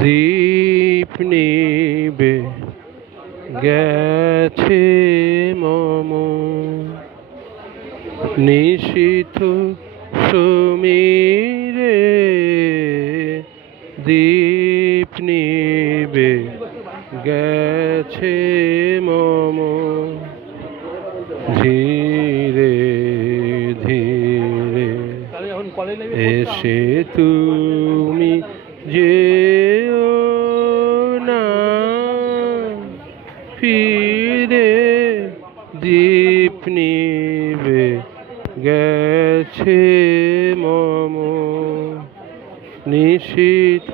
দীপ নিবে গেছে মম নিশীথ সমীরে দীপ নিবে গেছে মম ধীরে ধীরে এসে তুমি যেও না ফিরে দীপ নিবে গেছে মম নিশীথ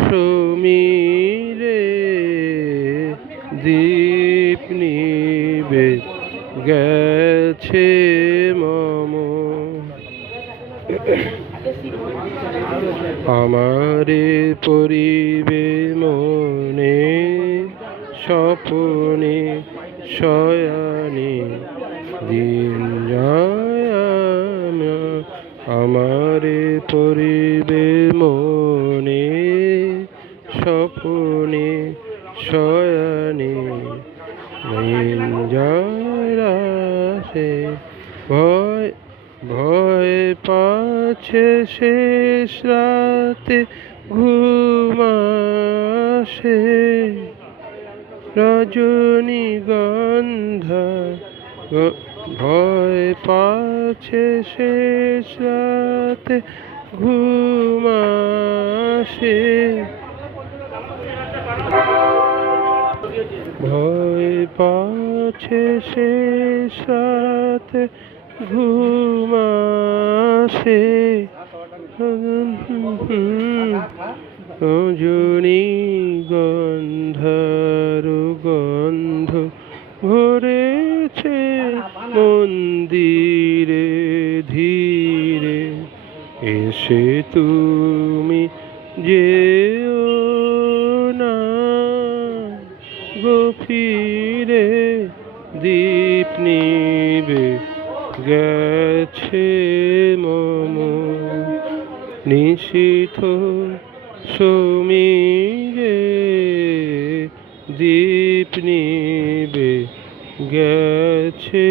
সমীরে দীপ নিবে গেছে মম আমারে পরিবে মনে স্বপনে শয়ানে দিন যায় আমারে পরিবে মনে স্বপনে শয়ানে দিন যায় রাশে ভয় ভয় পাছে শেষ রাতে ঘুমাসে রজনীগন্ধা ভয় পাছে শেষ রাতে ঘুমাসে ভয় পাছে শেষ রাতে ঘুমাসে রজনীগন্ধার গন্ধ ভরেছে মন্দিরে ধীরে এসে তুমি যেও না গভীরে দীপ নিবে গেছে মম নিশীথ সমীরে দীপ নিবে গেছে